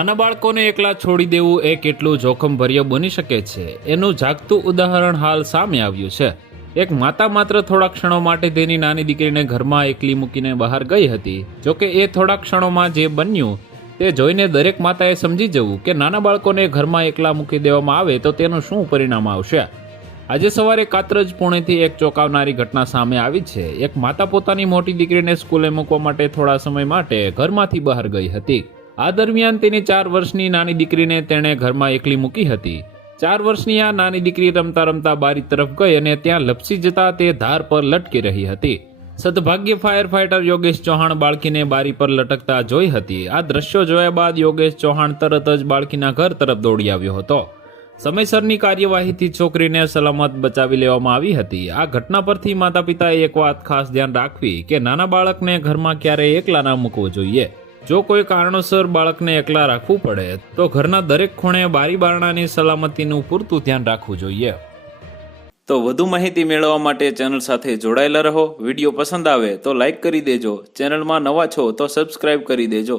નાના બાળકોને એકલા છોડી દેવું એ કેટલું જોખમભર્યું બની શકે છે એનું જાગતું ઉદાહરણ હાલ સામે આવ્યું છે। એક માતા માત્ર થોડા ક્ષણો માટે તેની નાની દીકરીને ઘરમાં એકલી મૂકીને બહાર ગઈ હતી। જોકે એ થોડા ક્ષણોમાં જે બન્યું તે જોઈને દરેક માતાએ સમજી જવું કે નાના બાળકોને ઘરમાં એકલા મૂકી દેવામાં આવે તો તેનું શું પરિણામ આવશે। આજે સવારે કાતરજ પુણેથી એક ચોંકાવનારી ઘટના સામે આવી છે। એક માતા પોતાની મોટી દીકરીને સ્કૂલે મૂકવા માટે થોડા સમય માટે ઘરમાંથી બહાર ગઈ હતી। આ દરમિયાન તેની 4 વર્ષની નાની દીકરીને તેણે ઘરમાં એકલી મૂકી હતી। 4 વર્ષની આ નાની દીકરી રમતા રમતા બારી તરફ ગઈ અને ત્યાં લપસી જતા તે ધાર પર લટકી રહી હતી। સદભાગ્ય ફાયર ફાઈટર યોગેશ ચૌહાણ બાળકીને બારી પર લટકતા જોઈ હતી। આ દ્રશ્યો જોયા બાદ યોગેશ ચૌહાણ તરત જ બાળકીના ઘર તરફ દોડી આવ્યો હતો। સમયસરની કાર્યવાહીથી છોકરીને સલામત બચાવી લેવામાં આવી હતી। આ ઘટના પરથી માતા પિતાએ એક વાત ખાસ ધ્યાન રાખવી કે નાના બાળકને ઘરમાં ક્યારેય એકલા ના મૂકવું જોઈએ। જો કોઈ કારણોસર બાળકને એકલા રાખવું પડે તો ઘરના દરેક ખૂણે બારી બારણાની સલામતીનું પૂરતું ધ્યાન રાખવું જોઈએ। તો વધુ માહિતી મેળવવા માટે ચેનલ સાથે જોડાયેલા રહો। વિડીયો પસંદ આવે તો લાઈક કરી દેજો। ચેનલમાં નવા છો તો સબસ્ક્રાઇબ કરી દેજો।